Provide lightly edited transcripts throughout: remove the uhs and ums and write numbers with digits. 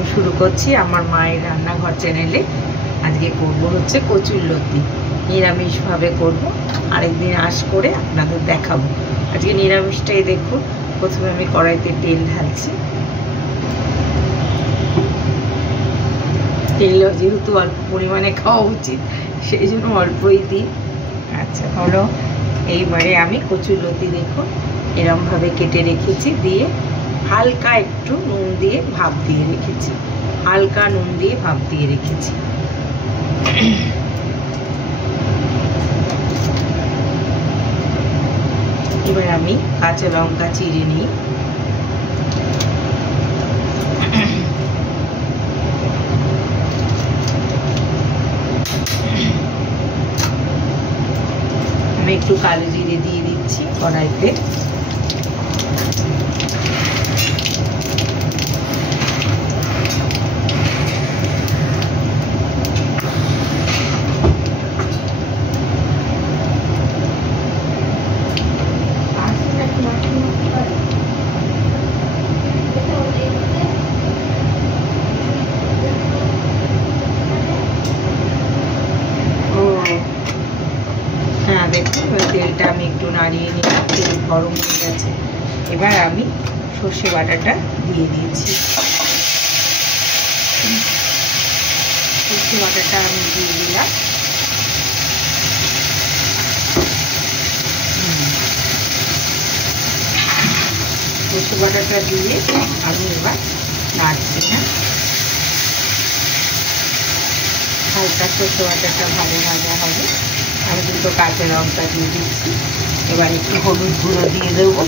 আমি শুরু করছি আমার মায়ের রান্নাঘর চ্যানেলে। আজকে করব হচ্ছে কচুরলতি, নিরামিষভাবে করব। আরেকদিন আঁশ করে আপনাদের দেখাবো। আজকে নিরামিষটাই দেখুন। প্রথমে আমি কড়াইতে তেল ঢালছি। তেল যেহেতু অল্প পরিমাণে খাওয়া উচিত, সেই জন্য অল্পই দিই। আচ্ছা হলো, এইবারে আমি কচুরলতি দেখুন এরমভাবে কেটে রেখেছি, দিয়ে হালকা একটু নুন দিয়ে ভাপ দিয়ে রেখেছি। হালকা নুন দিয়ে ভাপ দিয়ে রেখেছি। এবার আমি কাঁচা লঙ্কা চিড়ে নিই। আমি একটু কালো জিরে দিয়ে দিচ্ছি কড়াইতে। হ্যাঁ দেখুন, তেলটা আমি একটু নাড়িয়ে নিলাম, তেল গরম হয়ে গেছে। এবার আমি সর্ষে বাটাটা দিয়ে দিয়েছি। সর্ষে বাটাটা আমি দিয়ে দিলাম। সর্ষে বাটাটা দিয়ে আমি এবার নাড়ছি। না হালকা সর্ষে বাটাটা ভালো ভাজা হবে। আমি দুটো কাঁচা লঙ্কা দিয়ে দিচ্ছি। এবার একটু হলুদ গুঁড়ো দিয়ে দেবো।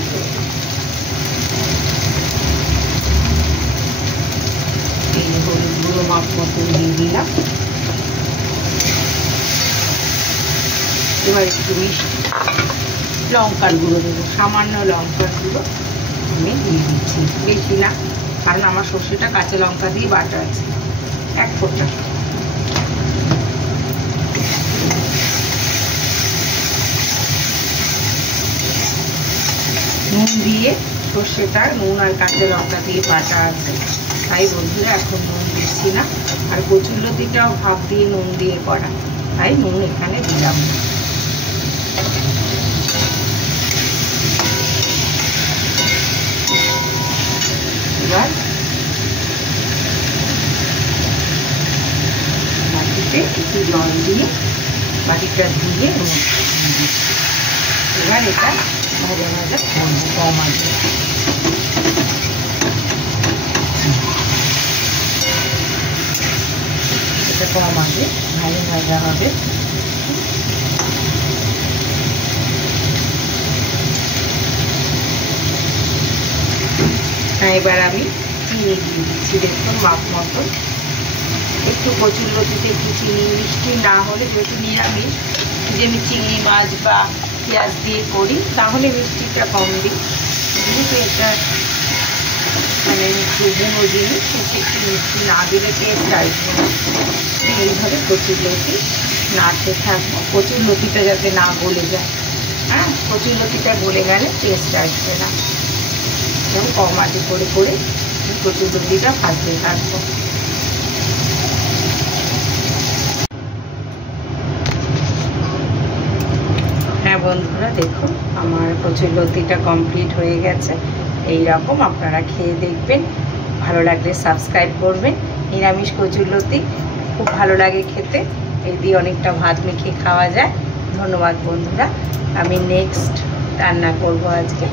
এই হলুদ গুঁড়ো মাপ মতন দিয়ে দিলাম। এবার একটু মিষ্টি লঙ্কার গুঁড়ো দেবো, সামান্য লঙ্কার গুঁড়ো আমি দিয়ে দিচ্ছি, বেশি না, কারণ আমার সর্ষেটা কাঁচা লঙ্কা দিয়ে বাটা আছে। এক ফোঁটা নুন দিয়ে, সর্ষেটা নুন আর কাঁচা লঙ্কা দিয়ে বাটা আছে, তাই বন্ধুরা এখন নুন দিচ্ছি না। আর কচুরলতিটাও ভাপ দিয়ে নুন দিয়ে করা, তাই নুন এখানে দিলাম না। এবার বাটিতে একটু জল দিয়ে বাটিটা ধুয়ে এবার এটা ভাজা ভাজা করবো কম আছে। এটা কম আগে ভাজা ভাজা হবে। এবার আমি চিনি দিয়ে দিচ্ছি, দেখুন মাপ মতন। একটু কচুরলতিতে একটু চিনি, মিষ্টি না হলে যেহেতু নিরামিষ, যদি আমি চিংড়ি মাছ বা পেঁয়াজ দিয়ে করি তাহলে মিষ্টিটা কম দিই। যেহেতু এটা মানে বুনো জিনিস, একটু মিষ্টি না দিলে টেস্ট আসবে না। এইভাবে কচুরলতি নাড়তে থাকবো, কচুরলতিটা যাতে না গলে যায়। হ্যাঁ, কচুরলতিটা গলে গেলে টেস্ট আসবে না। এবং কম আঁচে করে করে কচুরলতিটা ভাজতে থাকবো। হ্যাঁ বন্ধুরা দেখুন, আমার কচুরলতিটা কমপ্লিট হয়ে গেছে। এই রকম আপনারা খেয়ে দেখবেন, ভালো লাগলে সাবস্ক্রাইব করবেন। নিরামিষ কচুরলতি খুব ভালো লাগে খেতে, এই দিয়ে অনেকটা ভাত মেখে খাওয়া যায়। ধন্যবাদ বন্ধুরা। আমি নেক্সট রান্না করব আজকে।